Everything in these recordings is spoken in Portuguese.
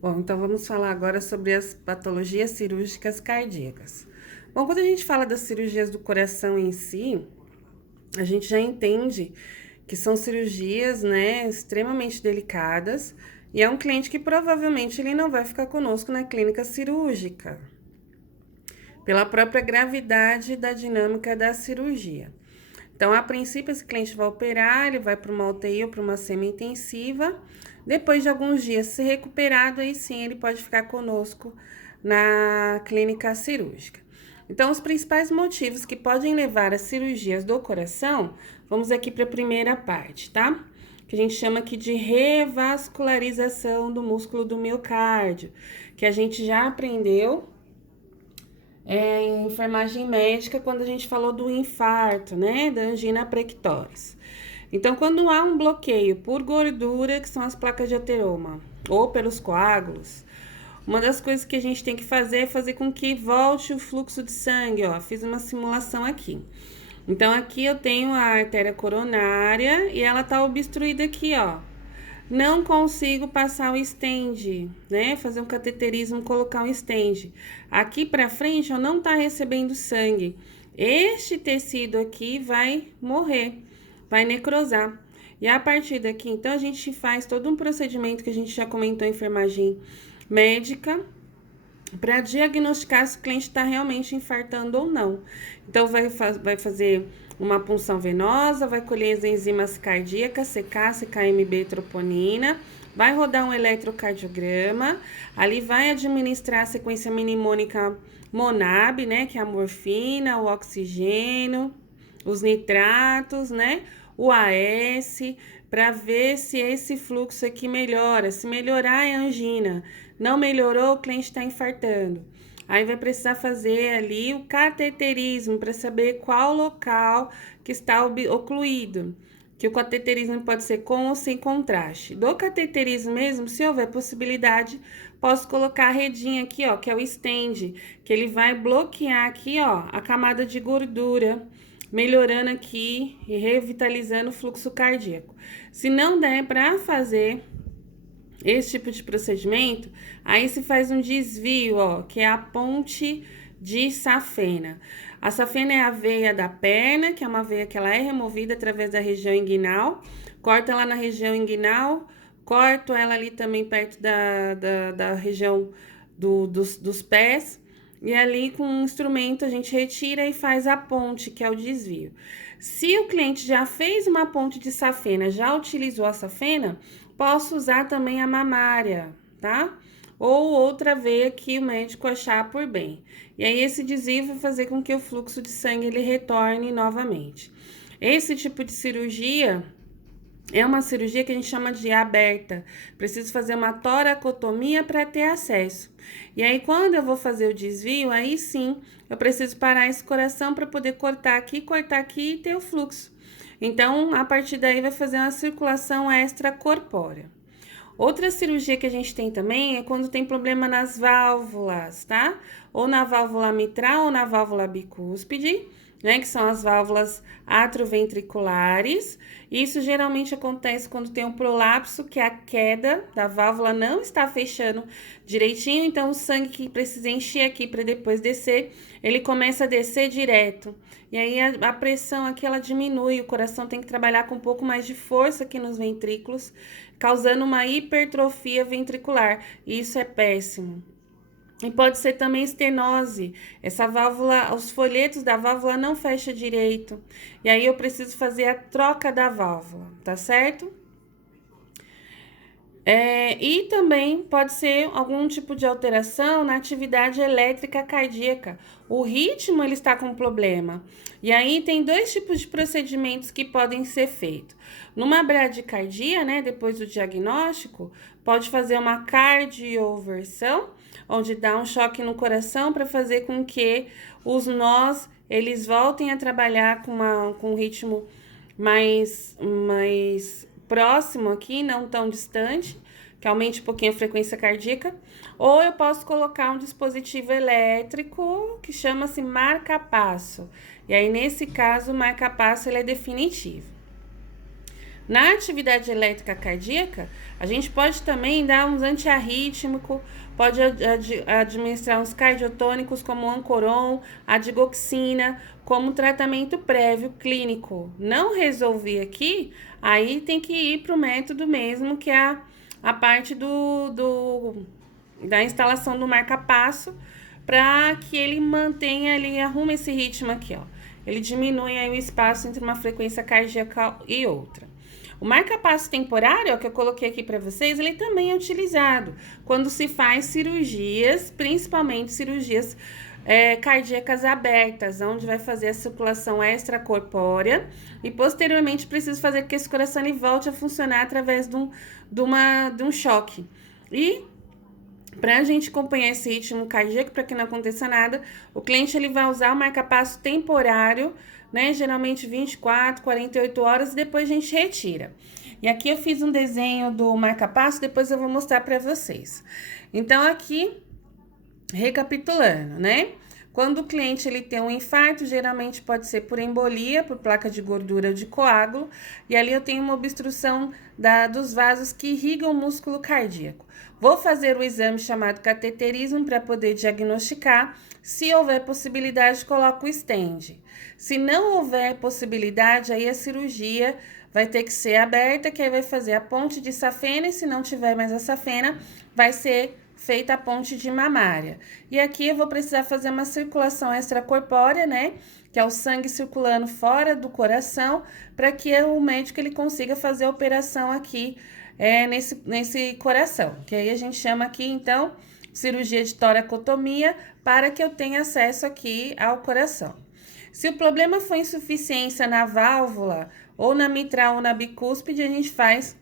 Bom, então vamos falar agora sobre as patologias cirúrgicas cardíacas. Bom, quando a gente fala das cirurgias do coração em si, a gente já entende que são cirurgias, né, extremamente delicadas e é um cliente que provavelmente ele não vai ficar conosco na clínica cirúrgica, pela própria gravidade da dinâmica da cirurgia. Então, a princípio, esse cliente vai operar, ele vai para uma UTI ou para uma semi-intensiva. Depois de alguns dias se recuperado, aí sim ele pode ficar conosco na clínica cirúrgica. Então, os principais motivos que podem levar a cirurgias do coração, vamos aqui para a primeira parte, tá? Que a gente chama aqui de revascularização do músculo do miocárdio, que a gente já aprendeu em enfermagem médica quando a gente falou do infarto, né, da angina pectoris. Então, quando há um bloqueio por gordura, que são as placas de ateroma, ou pelos coágulos, uma das coisas que a gente tem que fazer é fazer com que volte o fluxo de sangue, ó. Fiz uma simulação aqui. Então, aqui eu tenho a artéria coronária e ela tá obstruída aqui, ó. Não consigo passar o stent, né? Fazer um cateterismo, colocar um stent. Aqui para frente, eu não tá recebendo sangue. Este tecido aqui vai morrer, vai necrosar. E a partir daqui, então, a gente faz todo um procedimento que a gente já comentou em enfermagem médica para diagnosticar se o cliente está realmente infartando ou não. Então, vai fazer uma punção venosa, vai colher as enzimas cardíacas, CK, CKMB, troponina, vai rodar um eletrocardiograma, ali vai administrar a sequência mnemônica MONAB, né, que é a morfina, o oxigênio, os nitratos, né, o AS, para ver se esse fluxo aqui melhora. Se melhorar, é angina. Não melhorou, o cliente está infartando. Aí vai precisar fazer ali o cateterismo para saber qual local que está ocluído. Que o cateterismo pode ser com ou sem contraste. Do cateterismo mesmo, se houver possibilidade, posso colocar a redinha aqui, ó, que é o stent, que ele vai bloquear aqui, ó, a camada de gordura, melhorando aqui e revitalizando o fluxo cardíaco. Se não der para fazer esse tipo de procedimento, aí se faz um desvio, ó, que é a ponte de safena. A safena é a veia da perna, que é uma veia que ela é removida através da região inguinal. Corta ela na região inguinal, corto ela ali também perto da região dos pés. E ali com um instrumento a gente retira e faz a ponte, que é o desvio. Se o cliente já fez uma ponte de safena, já utilizou a safena, posso usar também a mamária, tá? Ou outra veia que o médico achar por bem. E aí esse desvio vai fazer com que o fluxo de sangue ele retorne novamente. Esse tipo de cirurgia é uma cirurgia que a gente chama de aberta. Preciso fazer uma toracotomia para ter acesso. E aí, quando eu vou fazer o desvio, aí sim, eu preciso parar esse coração para poder cortar aqui e ter o fluxo. Então, a partir daí, vai fazer uma circulação extracorpórea. Outra cirurgia que a gente tem também é quando tem problema nas válvulas, tá? Ou na válvula mitral ou na válvula bicúspide, né? Que são as válvulas atrioventriculares. Isso geralmente acontece quando tem um prolapso, que é a queda da válvula não está fechando direitinho, então o sangue que precisa encher aqui para depois descer, ele começa a descer direto. E aí a pressão aqui ela diminui, o coração tem que trabalhar com um pouco mais de força aqui nos ventrículos, causando uma hipertrofia ventricular. E isso é péssimo. E pode ser também estenose. Essa válvula, os folhetos da válvula não fecham direito. E aí eu preciso fazer a troca da válvula, tá certo? E também pode ser algum tipo de alteração na atividade elétrica cardíaca. O ritmo ele está com problema. E aí tem dois tipos de procedimentos que podem ser feitos. Numa bradicardia, né, depois do diagnóstico, pode fazer uma cardioversão, onde dá um choque no coração para fazer com que os nós eles voltem a trabalhar com um ritmo mais próximo aqui, não tão distante, que aumente um pouquinho a frequência cardíaca, ou eu posso colocar um dispositivo elétrico que chama-se marca-passo. E aí, nesse caso, o marca-passo ele é definitivo. Na atividade elétrica cardíaca, a gente pode também dar uns antiarrítmicos, pode administrar uns cardiotônicos como Ancoron, a digoxina, como tratamento prévio clínico. Não resolvi aqui, aí tem que ir para o método mesmo, que é a parte da instalação do marca-passo, para que ele mantenha, ele arruma esse ritmo aqui, ó. Ele diminui aí o espaço entre uma frequência cardíaca e outra. O marca-passo temporário, ó, que eu coloquei aqui para vocês, ele também é utilizado quando se faz cirurgias, principalmente cirurgias cardíacas abertas, onde vai fazer a circulação extracorpórea e posteriormente precisa fazer que esse coração ele volte a funcionar através de um choque. E para a gente acompanhar esse ritmo cardíaco, para que não aconteça nada, o cliente ele vai usar o marca-passo temporário, né? Geralmente 24, 48 horas, e depois a gente retira. E aqui eu fiz um desenho do marca-passo, depois eu vou mostrar para vocês. Então, aqui, recapitulando, né? Quando o cliente ele tem um infarto, geralmente pode ser por embolia, por placa de gordura ou de coágulo, e ali eu tenho uma obstrução dos vasos que irrigam o músculo cardíaco. Vou fazer o exame chamado cateterismo para poder diagnosticar. Se houver possibilidade, coloco o stent. Se não houver possibilidade, aí a cirurgia vai ter que ser aberta, que aí vai fazer a ponte de safena, e se não tiver mais a safena, vai ser feita a ponte de mamária. E aqui eu vou precisar fazer uma circulação extracorpórea, né? Que é o sangue circulando fora do coração, para que o médico ele consiga fazer a operação aqui nesse coração. Que aí a gente chama aqui, então, cirurgia de toracotomia, para que eu tenha acesso aqui ao coração. Se o problema for insuficiência na válvula, ou na mitral ou na bicúspide, a gente faz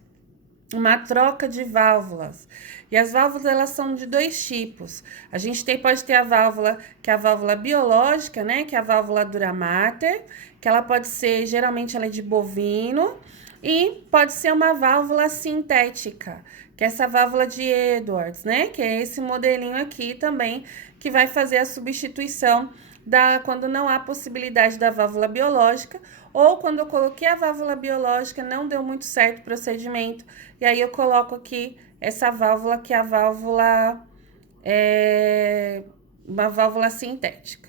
uma troca de válvulas. E as válvulas, elas são de dois tipos. A gente pode ter a válvula, que é a válvula biológica, né? Que é a válvula dura mater, que ela pode ser, geralmente ela é de bovino, e pode ser uma válvula sintética, que é essa válvula de Edwards, né? Que é esse modelinho aqui também, que vai fazer a substituição quando não há possibilidade da válvula biológica, ou quando eu coloquei a válvula biológica, não deu muito certo o procedimento, e aí eu coloco aqui essa válvula, que é a válvula, uma válvula sintética.